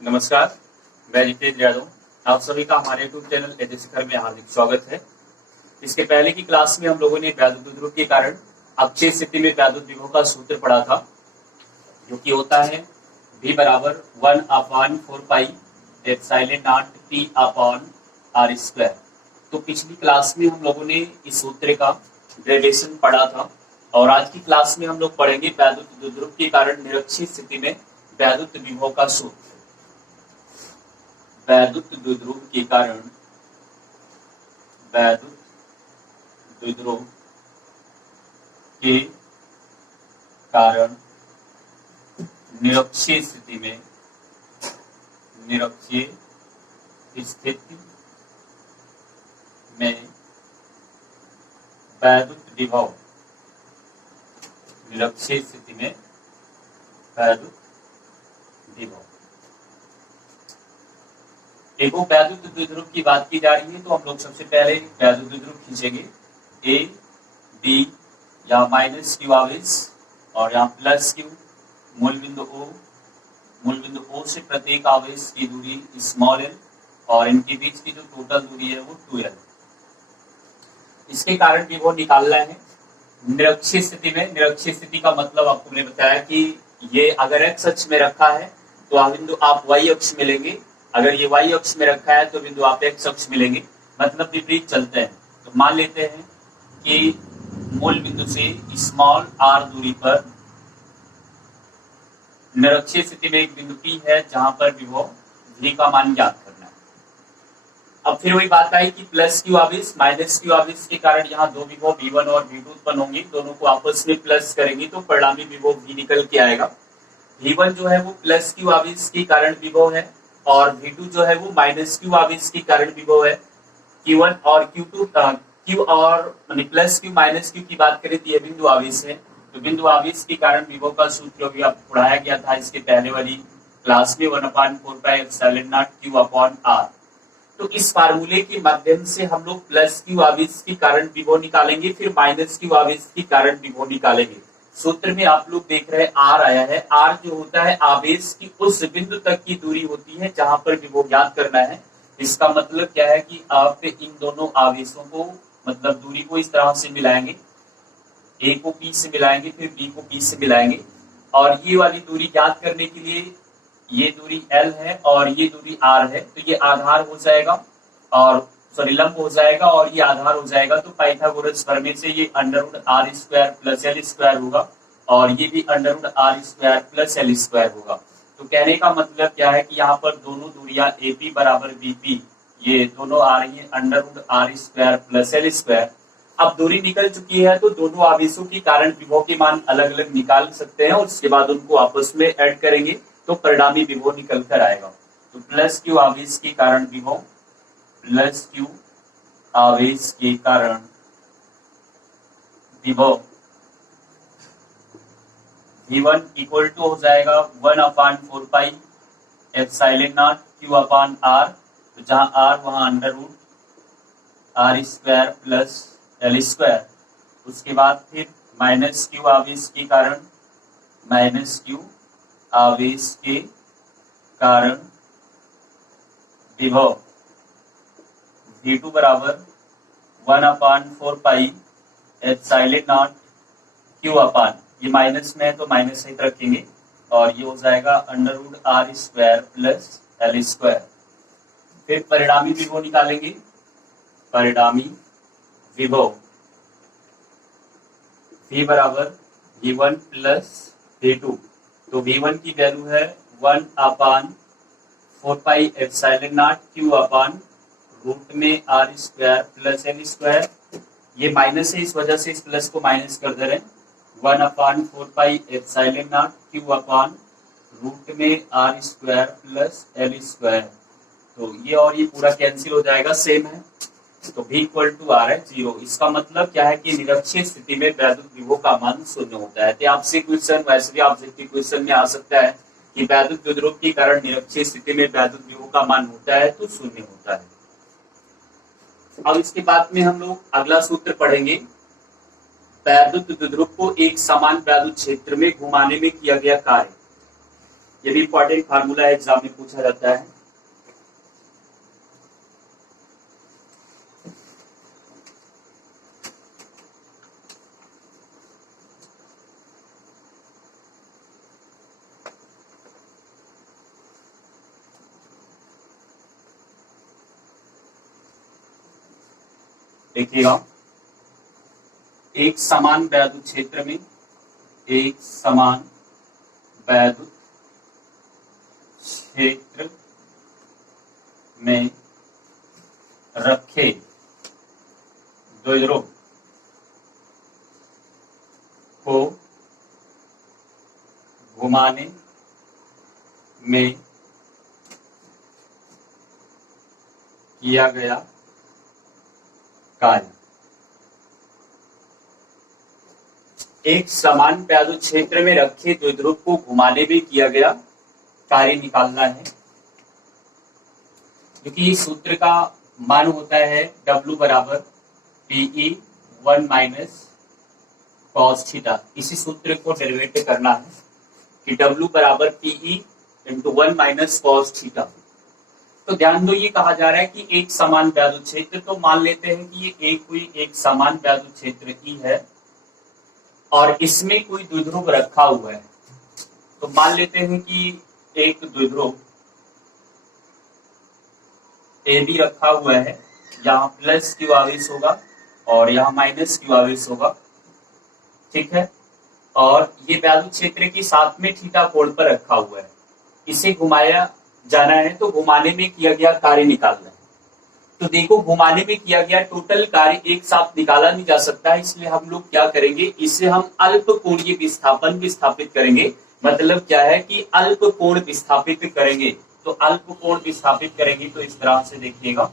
नमस्कार, मैं जितेंद्र यादव। आप सभी का हमारे यूट्यूब चैनल एजेसिकर में हार्दिक स्वागत है। इसके पहले की क्लास में हम लोगों ने वैद्युत ध्रुव के कारण अक्षीय स्थिति में वैद्युत विभव का सूत्र पढ़ा था, जो कि होता है V बराबर 1/4 epsilon not P upon R square. तो पिछली क्लास में हम लोगों ने इस सूत्र का डेरिवेशन पढ़ा था और आज की क्लास में हम लोग पढ़ेंगे वैद्युत ध्रुव के कारण निरक्षीय स्थिति में वैद्युत विभव का सूत्र। वैद्युत द्विध्रुव के कारण वैद्युत द्विध्रुव के कारण निरक्षीय स्थिति में वैद्युत विभव निरक्षीय स्थिति में वैद्युत विभव। देखो, वैद्युत द्विध्रुव की बात की जा रही है तो हम लोग सबसे पहले वैद्युत द्विध्रुव खींचेंगे ए बी या माइनस क्यू आवेश और यहाँ प्लस क्यू, मूल बिंदु ओ से प्रत्येक आवेश की दूरी स्मॉल एल और इनके बीच की जो टोटल दूरी है वो 2l। इसके कारण विभव निकालना है निरक्षीय स्थिति में। निरक्षीय स्थिति का मतलब आपको मैंने बताया कि ये अगर एक्स अक्ष में रखा है तो बिंदु आप वाई अक्ष मिलेंगे, अगर ये वाई अक्ष में रखा है तो बिंदु आप एक्स अक्ष मिलेंगे, मतलब विपरीत चलते हैं। तो मान लेते हैं कि मूल बिंदु से स्मॉल आर दूरी पर निरक्षीय स्थिति में एक बिंदु P है जहां पर विभव V का मान ज्ञात करना है। अब फिर वही बात आई कि प्लस क्यू आवेश माइनस क्यू आवेश के कारण यहाँ दो विभव V1 और V2 उत्पन्न होंगे, दोनों को आपस में प्लस करेंगे तो परिणामी विभव V निकल के आएगा। V1 जो है वो प्लस क्यू आवेश के कारण विभव है और V2 जो है वो माइनस क्यू आवेश के कारण विभव है। Q1 और Q2 Q और प्लस क्यू माइनस क्यू की बात करें तो ये बिंदु आवेश है, तो बिंदु आवेश के कारण विभव का सूत्र भी आपको पढ़ाया गया था इसके पहले वाली क्लास में 1/4 epsilon not Q upon R। तो इस फार्मूले के माध्यम से हम लोग प्लस क्यू आवेश के कारण विभव निकालेंगे, फिर माइनस क्यू आवेश के कारण विभव निकालेंगे। सूत्र में आप लोग देख रहे हैं R आया है। R जो होता है आवेश की उस बिंदु तक की दूरी होती है जहां पर विभव ज्ञात करना है। इसका मतलब क्या है कि आप इन दोनों आवेशों को मतलब दूरी को इस तरह से मिलाएंगे, A को P से मिलाएंगे, फिर B को P से मिलाएंगे और ये वाली दूरी ज्ञात करने के लिए ये दूरी L है और ये दूरी R है, तो ये आधार हो जाएगा और लंब हो जाएगा और ये आधार हो जाएगा। तो पाइथागोरस प्रमेय से ये √r square plus L square होगा और ये भी √r square plus L square होगा। तो कहने का मतलब क्या है कि यहाँ पर दोनों दूरियां AP बराबर BP ये दोनों आ रही है √r square plus L square. अब दूरी निकल चुकी है तो दोनों आवेशों के कारण विभव के मान अलग अलग निकाल सकते हैं और उसके बाद उनको आपस में ऐड करेंगे तो परिणामी विभव निकल कर आएगा। तो प्लस क्यू आवेश के कारण विभव, प्लस क्यू आवेश के कारण विभव V1 इक्वल टू हो जाएगा 1/4 epsilon not Q upon R। तो जहां R वहां √r square plus L square. उसके बाद फिर माइनस क्यू आवेश के कारण, माइनस क्यू आवेश के कारण विभव V2 बराबर 1/4 एप्सिलॉन नॉट Q अपान, ये माइनस में है तो माइनस सहित रखेंगे और ये हो जाएगा √r square plus L square. फिर परिणामी विभव निकालेंगे, परिणामी विभव V बराबर V1 प्लस V2। तो V1 की वैल्यू है 1/4 epsilon not Q upon root में R square plus L square. ये माइनस है, इस वजह से इस प्लस को माइनस कर दे रहे हैं। 1/4 epsilon not Q upon root में R square plus L square. तो ये और ये पूरा कैंसिल हो जाएगा, सेम है। तो V इक्वल टू R है 0। इसका मतलब क्या है कि निरक्षीय स्थिति में वैद्युत विभव का मान शून्य होता है। तो आपसे क्वेश्चन वैसे भी ऑब्जेक्टिव क्वेश्चन में आ सकता है कि वैद्युत द्विध्रुव के कारण निरक्षीय स्थिति में वैद्युत विभव का मान होता है तो शून्य होता है। अब इसके बाद में हम लोग अगला सूत्र पढ़ेंगे। वैद्युत द्विध्रुव को एक समान वैद्युत क्षेत्र में घुमाने में किया गया कार्य। ये भी इंपॉर्टेंट फार्मूला है, एग्जाम में पूछा जाता है। देखिएगा, एक समान वैद्युत क्षेत्र में, एक समान वैद्युत क्षेत्र में रखे द्विध्रुव को घुमाने में किया गया कार्य। एक समान वैद्युत क्षेत्र में रखे द्विध्रुव को घुमाने में किया गया कार्य निकालना है, क्योंकि इस सूत्र का मान होता है W बराबर PE 1 माइनस cos थीटा। इसी सूत्र को डेरिवेट करना है कि W बराबर PE into 1 minus cos theta. तो ध्यान दो, ये कहा जा रहा है कि एक समान वैद्युत क्षेत्र, तो मान लेते हैं कि ये कोई एक समान वैद्युत क्षेत्र ही है और इसमें कोई द्विध्रुव रखा हुआ है। तो मान लेते हैं कि एक द्विध्रुव ए बी रखा हुआ है, यहाँ प्लस क्यू आवेश होगा और यहाँ माइनस क्यू आवेश होगा, ठीक है। और ये वैद्युत क्षेत्र के साथ में थीटा कोण पर रखा हुआ है, इसे घुमाया जाना है, तो घुमाने में किया गया कार्य निकालना है। तो देखो, घुमाने में किया गया टोटल कार्य एक साथ निकाला नहीं जा सकता है, इसलिए हम लोग क्या करेंगे, इसे हम अल्प कोणीय विस्थापन विस्थापित करेंगे। मतलब क्या है कि अल्प कोण विस्थापित करेंगे। तो अल्प कोण विस्थापित करेंगे तो इस तरह से देखिएगा,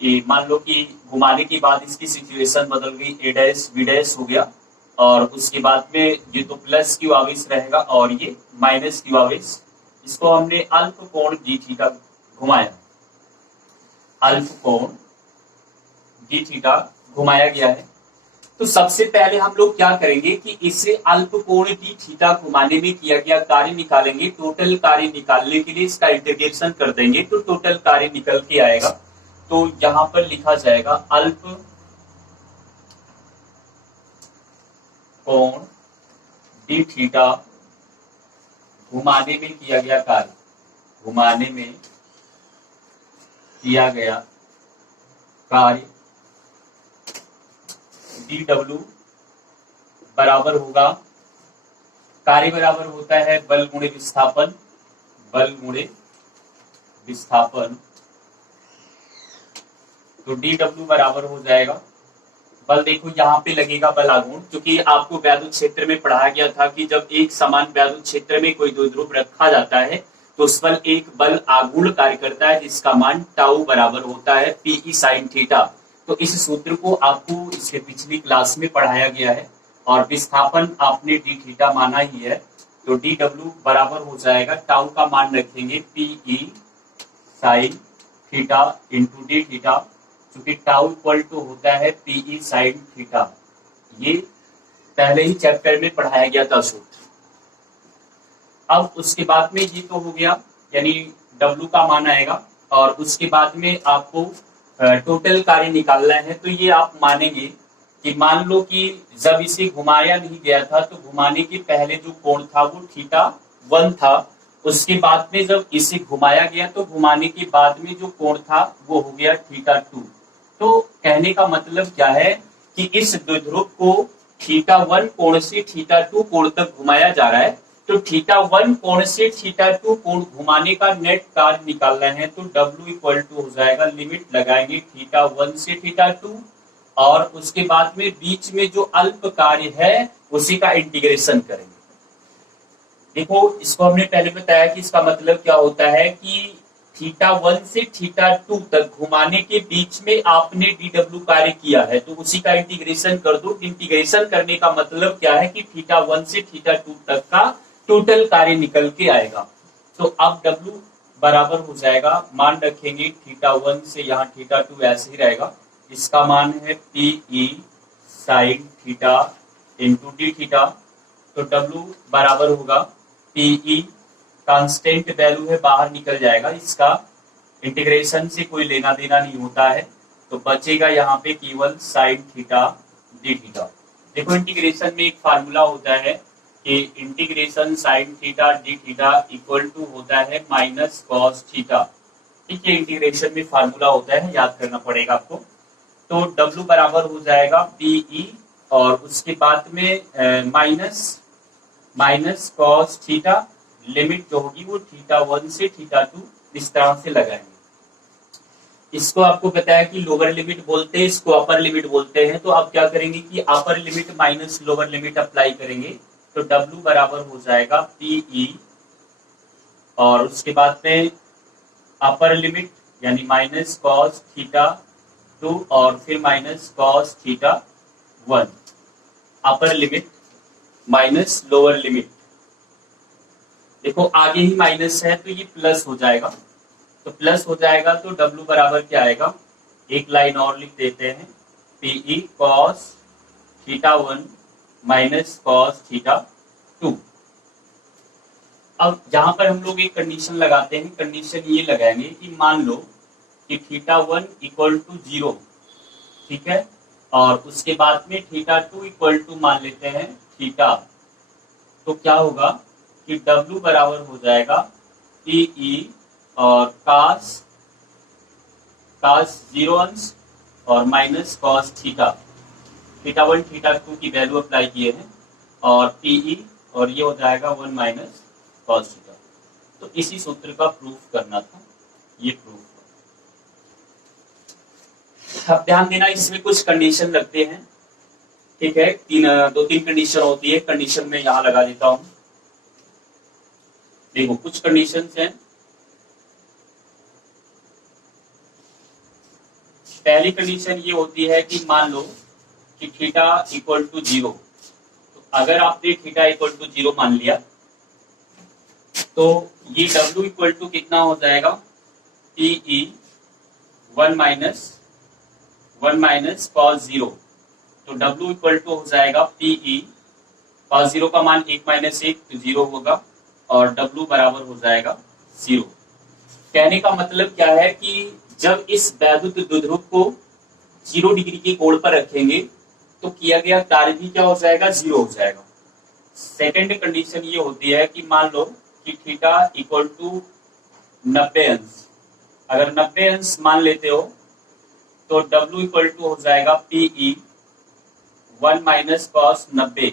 ये मान लो कि घुमाने के बाद इसकी सिचुएशन बदल गई, ए डैश बी डैश हो गया और उसके बाद में ये तो प्लस क्यू आवेश रहेगा और ये माइनस क्यू आवेश। इसको हमने अल्प कोण डी थीटा घुमाया, अल्प कोण डी थीटा घुमाया गया है। तो सबसे पहले हम लोग क्या करेंगे कि इसे अल्प कोण डी थीटा घुमाने में किया गया कार्य निकालेंगे। टोटल कार्य निकालने के लिए इसका इंटीग्रेशन कर देंगे तो टोटल कार्य निकल के आएगा। तो यहां पर लिखा जाएगा अल्प कोण डी थीटा घुमाने में किया गया कार्य, घुमाने में किया गया कार्य dw बराबर होगा, कार्य बराबर होता है बल गुणे विस्थापन, बल गुणे विस्थापन। तो dw बराबर हो जाएगा, बल देखो यहाँ पे लगेगा बल आघूर्ण, क्योंकि आपको वैद्युत क्षेत्र में पढ़ाया गया था कि जब एक समान वैद्युत क्षेत्र में कोई द्विध्रुव रखा जाता है तो उस पर एक बल आघूर्ण कार्य करता है जिसका मान टाउ बराबर होता है पीई साइन थीटा। तो इस सूत्र को आपको इसके पिछली क्लास में पढ़ाया गया है और विस्थापन आपने डी थीटा माना ही है। तो डी डब्ल्यू बराबर हो जाएगा, टाउ का मान रखेंगे P E sine theta into D theta, क्योंकि टाउ इक्वल टू होता है पीई साइन थीटा। ये पहले ही चैप्टर में पढ़ाया गया था सूत्र। अब उसके बाद में ये तो हो गया, यानी W का मान आएगा और उसके बाद में आपको टोटल कार्य निकालना है। तो ये आप मानेंगे कि मान लो कि जब इसे घुमाया नहीं गया था तो घुमाने के पहले जो कोण था वो θ1 था, उसके बाद में जब इसे घुमाया गया तो घुमाने के बाद में जो कोण था वो हो गया θ2। तो कहने का मतलब क्या है कि इस द्विध्रुव को θ1 कोण से θ2 कोण तक घुमाया जा रहा है। तो θ1 कोण से θ2 कोण घुमाने का नेट कार्य निकालना है। तो W इक्वल टू हो जाएगा, लिमिट लगाएंगे θ1 से θ2 और उसके बाद में बीच में जो अल्प कार्य है उसी का इंटीग्रेशन करेंगे। देखो, इसको हमने पहले बताया कि इसका मतलब क्या होता है कि θ1 से θ2 तक घुमाने के बीच में आपने dw कार्य किया है तो उसी का इंटीग्रेशन कर दो। इंटीग्रेशन करने का मतलब क्या है कि θ1 से θ2 तक का टोटल कार्य निकल के आएगा। तो अब W बराबर हो जाएगा, मान रखेंगे θ1 से यहाँ θ2 ऐसे ही रहेगा, इसका मान है P E sine theta into D theta. तो W बराबर होगा पीई कांस्टेंट वैल्यू है, बाहर निकल जाएगा, इसका इंटीग्रेशन से कोई लेना देना नहीं होता है, तो बचेगा यहाँ पे केवल साइन थीटा डी थीटा। देखो इंटीग्रेशन में एक फार्मूला होता है कि integration sine theta D theta equal to होता है माइनस कॉस थीटा। ठीक है, इंटीग्रेशन में फार्मूला होता है, याद करना पड़ेगा आपको। तो W बराबर हो जाएगा पीई और उसके बाद में माइनस कॉस थीटा, लिमिट जो होगी वो θ1 से θ2 इस तरह से लगाएंगे। इसको आपको बताया कि लोअर लिमिट बोलते हैं, इसको अपर लिमिट बोलते हैं। तो आप क्या करेंगे कि अपर limit minus lower limit apply करेंगे, तो W बराबर हो जाएगा पीई और उसके बाद में अपर लिमिट यानी माइनस कॉस θ2 और फिर minus cos θ1, upper limit minus lower limit. देखो आगे ही माइनस है तो ये प्लस हो जाएगा, तो प्लस हो जाएगा तो W बराबर क्या आएगा, एक लाइन और लिख देते हैं, पीई कॉस θ1 माइनस कॉस θ2। अब जहां पर हम लोग एक कंडीशन लगाते हैं, कंडीशन ये लगाएंगे कि मान लो कि θ1 इक्वल टू 0, ठीक है, और उसके बाद में θ2 इक्वल टू मान लेते हैं थीटा, तो क्या होगा कि W बराबर हो जाएगा पीई और कास 0 अंश और माइनस कॉस θ1 θ2 की वैल्यू अप्लाई किए हैं और पीई और ये हो जाएगा 1 माइनस कॉस थीटा। तो इसी सूत्र का प्रूफ करना था, ये प्रूफ। अब ध्यान देना, इसमें कुछ कंडीशन लगते हैं, ठीक है, 2-3 कंडीशन होती है, कंडीशन में यहां लगा देता हूं। देखो कुछ कंडीशंस हैं। पहली कंडीशन ये होती है कि मान लो कि थीटा इक्वल टू 0, तो अगर आपने थीटा इक्वल टू 0 मान लिया तो ये W इक्वल टू कितना हो जाएगा, पीई 1 माइनस कॉस 0, तो W इक्वल टू हो जाएगा पीई कॉस 0 का मान 1 माइनस 1 तो 0 होगा और W बराबर हो जाएगा 0। कहने का मतलब क्या है कि जब इस वैद्युत द्विध्रुव को 0 डिग्री के कोण पर रखेंगे तो किया गया कार्य भी क्या हो जाएगा, 0 हो जाएगा। सेकंड कंडीशन ये होती है कि मान लो कि थीटा इक्वल टू 90 अंश, अगर 90 अंश मान लेते हो तो W इक्वल टू हो जाएगा पीई 1 माइनस कॉस 90,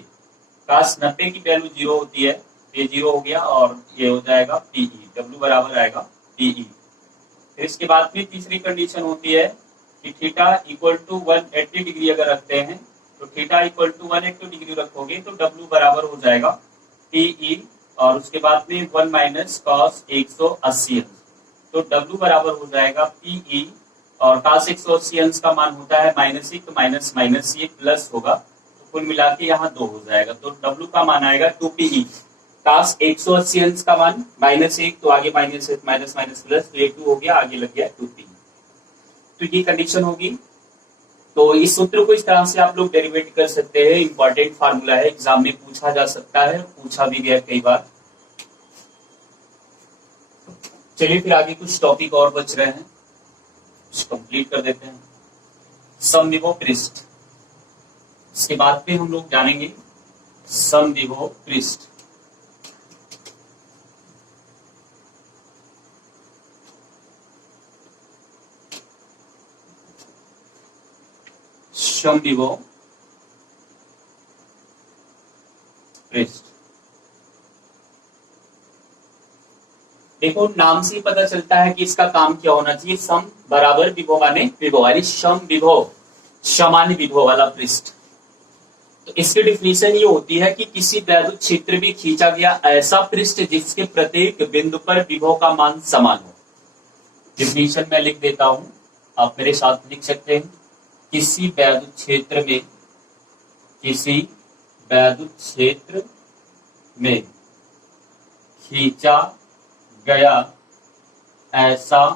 कॉस 90 की वैल्यू 0 होती है, ये 0 हो गया और ये हो जाएगा पीई, W बराबर आएगा पीई। फिर इसके बाद में तीसरी कंडीशन होती है कि थीटा इक्वल टू 180 डिग्री अगर रखते हैं तो थीटा इक्वल टू 180 डिग्री रखोगे तो W बराबर हो जाएगा पीई और उसके बाद में 1 माइनस कॉस 180 अंश, तो W बराबर हो जाएगा पीई और cos 180 अंश का मान होता है माइनस 1, तो माइनस माइनस ये प्लस होगा, तो कुल मिला के यहाँ 2 हो जाएगा, तो W का मान आएगा 2PE। cos 180 अंश का मान माइनस 1, तो आगे माइनस माइनस माइनस प्लस, तो ये 2 हो गया, आगे लग गया 2PE। तो ये कंडीशन होगी। तो इस सूत्र को इस तरह से आप लोग डेरिवेट कर सकते हैं, इंपॉर्टेंट फार्मूला है, एग्जाम में पूछा जा सकता है, पूछा भी गया कई बार। चलिए फिर आगे कुछ टॉपिक और बच रहे हैं, कंप्लीट कर देते हैं। समविभव पृष्ठ, इसके बाद पे हम लोग जानेंगे समविभव पृष्ठ। समविभव पृष्ठ, देखो नाम से ही पता चलता है कि इसका काम क्या होना चाहिए। सम बराबर विभव माने विभव, यानी सम विभव, समान विभव वाला पृष्ठ। तो इसकी डिफिनीशन ये होती है कि किसी वैद्युत क्षेत्र में खींचा गया ऐसा पृष्ठ जिसके प्रत्येक बिंदु पर विभव का मान समान हो। डिफिनीशन मैं लिख देता हूं, आप मेरे साथ लिख सकते हैं। किसी वैद्युत क्षेत्र में, किसी वैद्युत क्षेत्र में खींचा गया ऐसा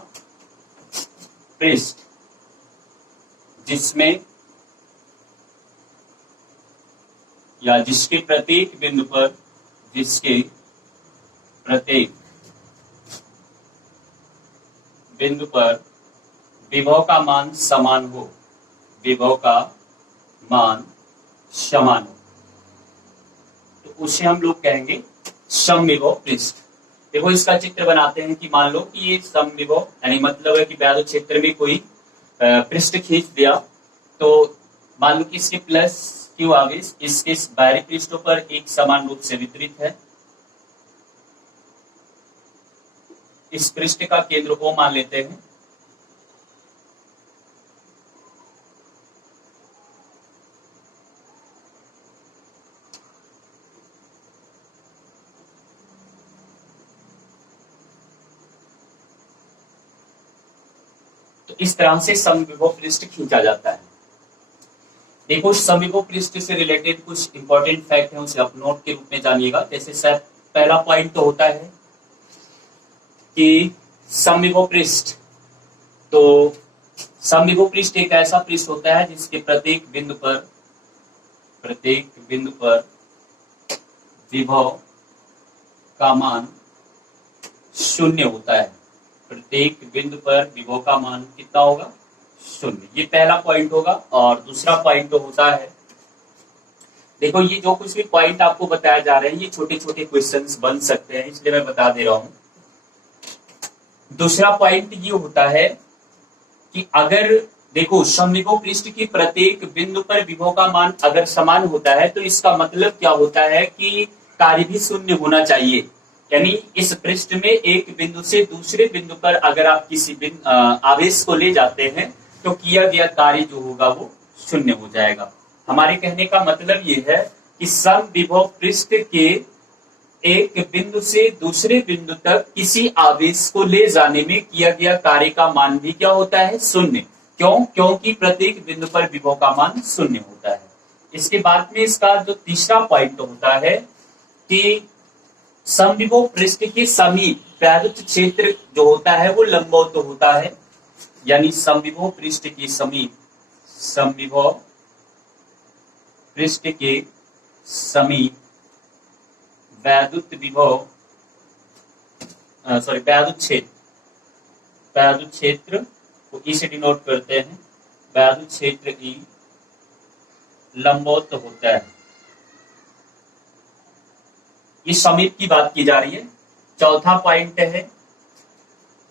पृष्ठ जिसमें या जिसके प्रत्येक बिंदु पर, जिसके प्रत्येक बिंदु पर विभव का मान समान हो, विभव का मान समान हो, तो उसे हम लोग कहेंगे समविभव पृष्ठ। देखो इसका चित्र बनाते हैं कि मान लो कि ये समविभव यानी मतलब है कि वैद्युत क्षेत्र में कोई पृष्ठ खींच दिया, तो मान लो कि इसके प्लस क्यू आवेश इसके बाहरी पृष्ठों पर एक समान रूप से वितरित है। इस पृष्ठ का केंद्र O मान लेते हैं। तो इस तरह से समविभव पृष्ठ खींचा जाता है। देखो समविभव पृष्ठ से रिलेटेड कुछ इंपॉर्टेंट फैक्ट है, उसे आप नोट के रूप में जानिएगा। जैसे सर पहला पॉइंट तो होता है कि समविभव पृष्ठ, तो समविभव पृष्ठ एक ऐसा पृष्ठ होता है जिसके प्रत्येक बिंदु पर विभव का मान शून्य होता है। प्रत्येक बिंदु पर विभव का मान कितना होगा? शून्य। ये पहला पॉइंट होगा। और दूसरा पॉइंट तो होता है, देखो ये जो कुछ भी पॉइंट आपको बताया जा रहे हैं ये छोटे छोटे क्वेश्चंस बन सकते हैं, इसलिए मैं बता दे रहा हूं। दूसरा पॉइंट ये होता है कि अगर देखो समविभव पृष्ठ की प्रत्येक बिंदु पर विभव का मान अगर समान होता है तो इसका मतलब क्या होता है कि कार्य भी शून्य होना चाहिए। यानी इस पृष्ठ में एक बिंदु से दूसरे बिंदु पर अगर आप किसी आवेश को ले जाते हैं तो किया गया कार्य जो होगा वो शून्य हो जाएगा। हमारे कहने का मतलब ये है कि समविभव पृष्ठ के एक बिंदु से दूसरे बिंदु तक किसी आवेश को ले जाने में किया गया कार्य का मान भी क्या होता है? शून्य। क्यों? क्योंकि प्रत्येक बिंदु पर विभव का मान शून्य होता है। इसके बाद में इसका जो तीसरा पॉइंट होता है कि समविभव पृष्ठ के समीप वैद्युत क्षेत्र जो होता है वो लंबवत होता है। यानी समविभव पृष्ठ के समीप, समविभव पृष्ठ के समीप वैद्युत विभव वैद्युत क्षेत्र को ई से डिनोट करते हैं। वैद्युत क्षेत्र ई लंबवत होता है। इस समीप की बात की जा रही है। चौथा पॉइंट है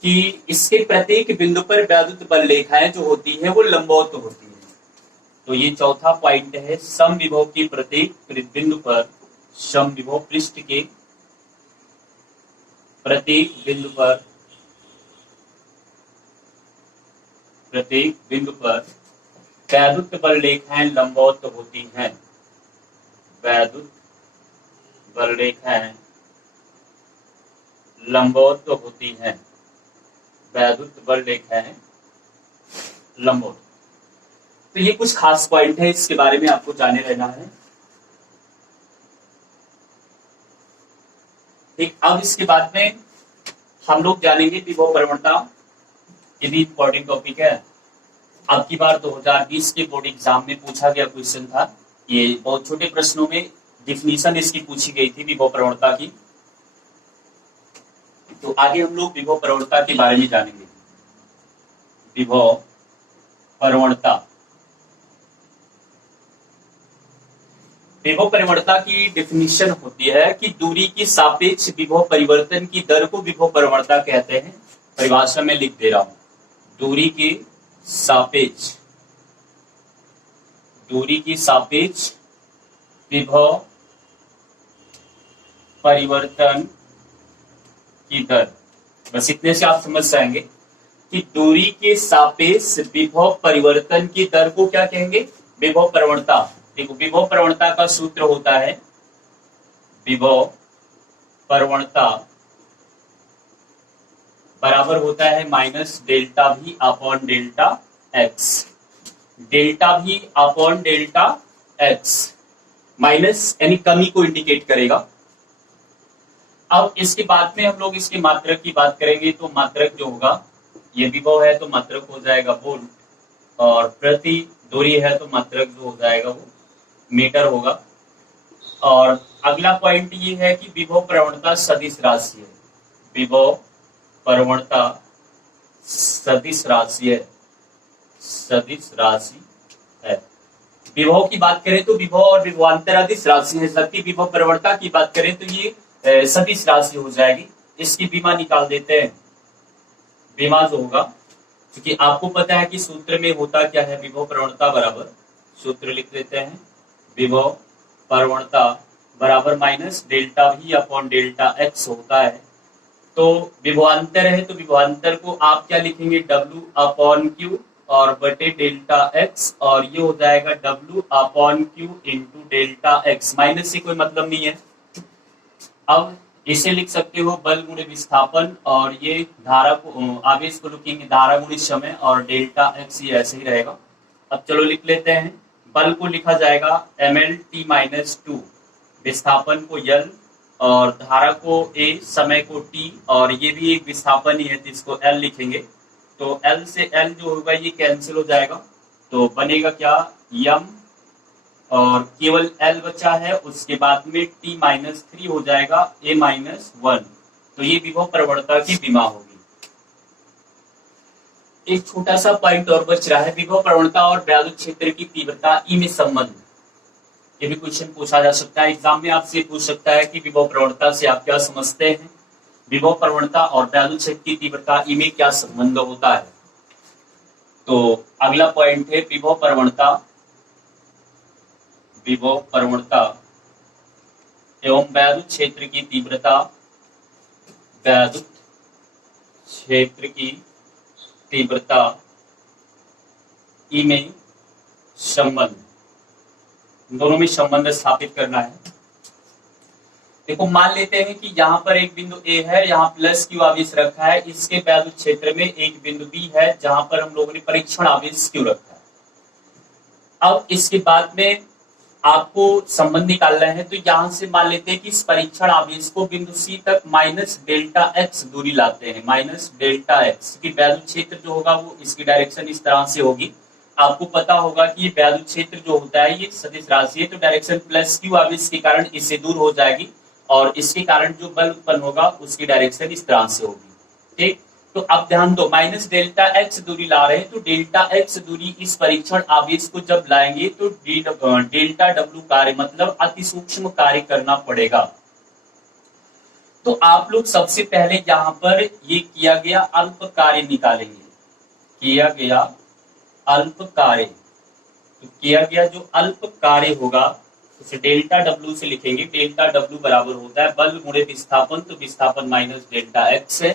कि इसके प्रत्येक बिंदु पर वैद्युत बल रेखाएं जो होती है वो लंबवत होती है। तो ये चौथा पॉइंट है, समविभव की प्रत्येक बिंदु पर, समविभव पृष्ठ के प्रत्येक बिंदु पर वैद्युत बल रेखाएं लंबवत होती हैं। वैद्युत बल रेखाएं लंबवत होती हैं। वैद्युत बल रेखाएं लंबवत। तो ये कुछ खास पॉइंट है, इसके बारे में आपको जाने रहना है। ठीक, अब इसके बाद में हम लोग जानेंगे विभव प्रवणता। ये भी इंपॉर्टेंट टॉपिक है। अब की बार 2020 के बोर्ड एग्जाम में पूछा गया क्वेश्चन था। ये बहुत छोटे प्रश्नों में डिफिनीशन इसकी पूछी गई थी विभव प्रवणता की। तो आगे हम लोग विभव प्रवणता के बारे में जानेंगे। विभव प्रवणता, विभव प्रवणता की डिफिनीशन होती है कि दूरी की सापेक्ष विभव परिवर्तन की दर को विभव प्रवणता कहते हैं। परिभाषा में लिख दे रहा हूं, दूरी की सापेक्ष विभव परिवर्तन की दर। बस इतने से आप समझ जाएंगे कि दूरी के सापेक्ष विभव परिवर्तन की दर को क्या कहेंगे? विभव प्रवणता। देखो विभव प्रवणता का सूत्र होता है, विभव प्रवणता बराबर होता है minus delta V upon delta x। Delta V upon delta x minus यानी कमी को इंडिकेट करेगा। अब इसके बाद में हम लोग इसके मात्रक की बात करेंगे। तो मात्रक जो होगा, ये विभव है तो मात्रक हो जाएगा वोल्ट, और प्रति दूरी है तो मात्रक जो हो जाएगा वो मीटर होगा। और अगला पॉइंट ये है कि विभव प्रवणता सदिश राशि है। विभव प्रवणता सदिश राशि है, सदिश राशि है। विभव की बात करें तो विभव और विभवांतर अदिश राशि है, जबकि विभव प्रवणता की बात करें तो ये सदिश राशि हो जाएगी। इसकी बीमा निकाल देते हैं। बीमा जो होगा, क्योंकि आपको पता है कि सूत्र में होता क्या है, विभव प्रवणता बराबर, सूत्र लिख देते हैं, विभव प्रवणता बराबर minus delta we upon delta x होता है। तो विभवांतर है तो विभवांतर को आप क्या लिखेंगे, डब्ल्यू अपॉन क्यू और बटे डेल्टा एक्स, और ये हो जाएगा W upon Q into delta x. Minus से कोई मतलब नहीं है। अब इसे लिख सकते हो बल गुणे विस्थापन, और ये धारा को आवेश को लिखेंगे धारा गुणे समय, और डेल्टा एक्स ये ऐसे ही रहेगा। अब चलो लिख लेते हैं, बल को लिखा जाएगा ml t माइनस टू, विस्थापन को यल, और धारा को a, समय को t, और ये भी एक विस्थापन ही है तो इसको l लिखेंगे। तो l से l जो होगा ये कैंसिल हो जाएगा, तो बनेगा क्या, m, और केवल l बचा है, उसके बाद में t माइनस थ्री हो जाएगा a माइनस वन। तो ये विभव प्रवणता की बीमा होगी। एक छोटा सा पॉइंट और बच रहा है, विभव प्रवणता और विद्युत क्षेत्र की तीव्रता ई में संबंध। ये भी क्वेश्चन पूछा जा सकता है, एग्जाम में आपसे पूछ सकता है कि विभव प्रवणता से आप क्या समझते हैं, विभव प्रवणता और विद्युत क्षेत्र की तीव्रता ई में क्या संबंध होता है। तो अगला पॉइंट है विभव प्रवणता, विभव प्रवणता एवं विद्युत क्षेत्र की तीव्रता, विद्युत क्षेत्र की तीव्रता ई में संबंध, दोनों में संबंध स्थापित करना है। देखो मान लेते हैं कि यहाँ पर एक बिंदु ए है, यहाँ प्लस क्यू आवेश रखा है, इसके विद्युत क्षेत्र में एक बिंदु बी है जहां पर हम लोगों ने परीक्षण आवेश क्यू रखा है। अब इसके बाद में आपको संबंध निकालना है, तो यहां से मान लेते हैं कि इस परीक्षण आवेश को बिंदु सी तक माइनस डेल्टा एक्स दूरी लाते हैं, माइनस डेल्टा एक्स की विद्युत क्षेत्र जो होगा वो इसकी डायरेक्शन इस तरह से होगी। आपको पता होगा कि ये विद्युत क्षेत्र जो होता है ये सदिश राशि है, तो डायरेक्शन प्लस क्यू आवेश के कारण इससे दूर हो जाएगी, और इसके कारण जो बल उत्पन्न होगा उसकी डायरेक्शन इस तरह से होगी। ठीक, तो अब ध्यान दो, माइनस डेल्टा एक्स दूरी ला रहे हैं, तो डेल्टा एक्स दूरी इस परीक्षण आवेश को जब लाएंगे तो डेल्टा डब्ल्यू कार्य, मतलब अति सूक्ष्म कार्य करना पड़ेगा। तो आप लोग सबसे पहले यहाँ पर ये किया गया अल्प कार्य निकालेंगे, किया गया अल्प कार्य, तो किया गया जो अल्प कार्य होगा उसे डेल्टा डब्ल्यू से लिखेंगे। डेल्टा डब्ल्यू बराबर होता है बल गुणे विस्थापन, तो विस्थापन माइनस डेल्टा एक्स है,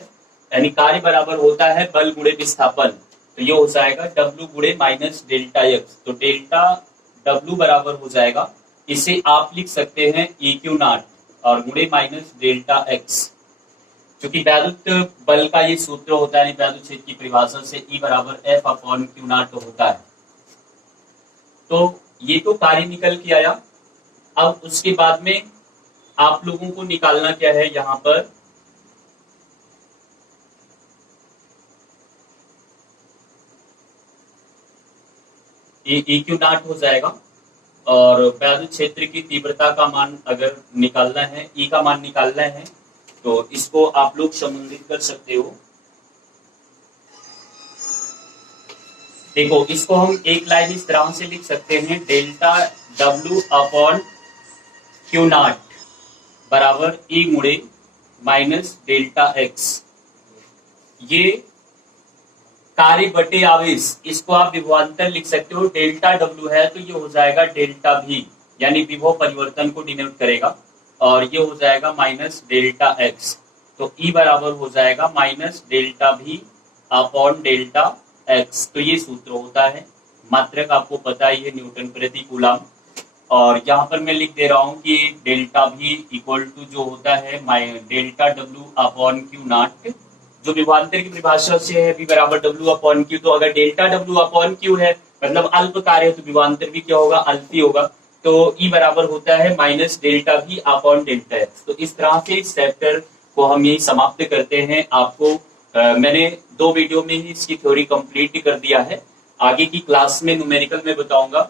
यानी कार्य बराबर होता है बल गुणे विस्थापन, तो ये हो जाएगा डब्ल्यू गुणे माइनस डेल्टा एक्स। तो डेल्टा डब्ल्यू बराबर हो जाएगा, इसे आप लिख सकते हैं ई क्यू नॉट और गुणे माइनस डेल्टा एक्स, क्योंकि विद्युत बल का ये सूत्र होता है, विद्युत क्षेत्र की परिभाषा से ई बराबर एफ अपॉन क्यू नॉट होता है। तो ये तो कार्य निकल के आया। अब उसके बाद में आप लोगों को निकालना क्या है, यहाँ पर ई क्यू नॉट हो जाएगा, और विद्युत क्षेत्र की तीव्रता का मान अगर निकालना है, ई का मान निकालना है, तो इसको आप लोग संबंधित कर सकते हो। देखो इसको हम एक लाइन इस तरह से लिख सकते हैं, delta W upon Q not बराबर ई गुणे माइनस डेल्टा एक्स। ये कार्य बटे आवेश, इसको आप विभवांतर लिख सकते हो। डेल्टा डब्ल्यू है तो ये हो जाएगा डेल्टा भी, यानी विभव परिवर्तन को डिनोट करेगा, और ये हो जाएगा माइनस डेल्टा एक्स। तो ई बराबर हो जाएगा माइनस डेल्टा भी अपॉन डेल्टा एक्स। तो ये सूत्र होता है, मात्रक आपको पता ही है न्यूटन प्रति कूलम। और यहाँ पर मैं लिख दे रहा हूँ कि डेल्टा भी इक्वल टू जो होता है delta W upon Q not, जो विभवांतर की परिभाषा से है, v बराबर डब्ल्यू अपॉन क्यू। तो अगर डेल्टा डब्ल्यू अपॉन क्यू है मतलब अल्प कार्य है, तो विभवांतर भी क्या होगा, अल्प ही होगा। तो ई बराबर होता है माइनस डेल्टा भी अपॉन डेल्टा एक्स। तो इस तरह से इस चैप्टर को हम यही समाप्त करते हैं। आपको मैंने 2 वीडियो में ही इसकी थ्योरी कंप्लीट कर दिया है। आगे की क्लास में न्यूमेरिकल में बताऊंगा